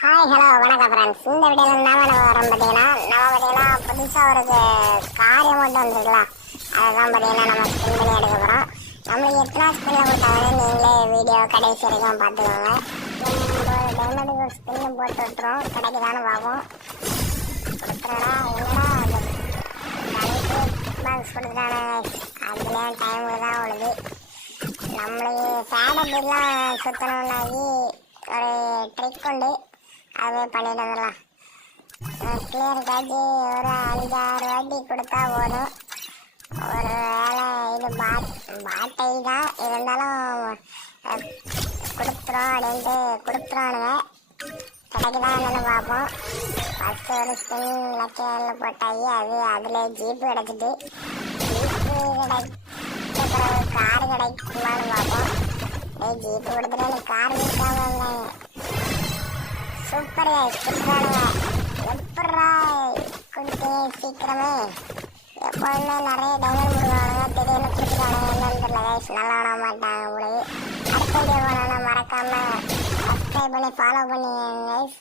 Hi hello வணக்கம் friends. இந்த வீடியோவில் நம்ம புதுசாக ஒரு காரியம் மட்டும் வந்துருக்கலாம். அதுதான் பார்த்தீங்கன்னா நம்ம ஸ்பின் பண்ணி எடுக்க போகிறோம். நம்மளுக்கு எத்தனை ஸ்பின்னில் கொடுத்தாங்கன்னு நீங்களே வீடியோ கடைசி வரைக்கும் பார்த்துக்கோங்க. டைமண்டுக்கு ஒரு ஸ்பின்னு போட்டு விட்டுரும், கிடைக்குதான்னு பார்ப்போம். கொடுத்துறடா என்னடா பாக்ஸ் கொடுத்துட்டானே, அதுலேயும் டைம் தான் உழுது. நம்மளுக்கு சேடை பில்லாம் சுற்றணுன்னாகி ஒரு ட்ரிக் உண்டு, அதே பண்ணிட்டு வந்துடலாம். கிளியர் காட்சி ஒரு 5-6 வாட்டி கொடுத்தா போதும். ஒரு வேலை இது பாட்டை தான் இருந்தாலும் கொடுத்துரும் அப்படின்ட்டு கொடுத்துருவானுங்க. கிடைக்குதான் என்னன்னு பார்ப்போம். ஃபஸ்ட்டு ஒரு ஸ்பின் லக்கியில் போட்டாகி அதில் ஜீப்பு கிடச்சிட்டு ஜீப்பு கிடைச்ச பிறகு கார் கிடைக்குமான்னு பார்ப்போம். ஜீப்பு கொடுத்துட்டு எனக்கு கார் இருக்காம சூப்பர் கொடுக்குறானுங்க. எப்படா கொடுத்தீங்க சீக்கிரமே. எப்போதுமே நிறைய டைமண்ட் கொடுக்குறானுங்க, திடீர்னு கொடுத்துருவானுங்க. என்னன்னு தெரியல கைஸ், நல்லா விட மாட்டாங்க உங்களுக்கு. அடுத்த வீடியோ போனா மறக்காம சப்ஸ்கிரைப் பண்ணி ஃபாலோ பண்ணிங்க கைஸ்.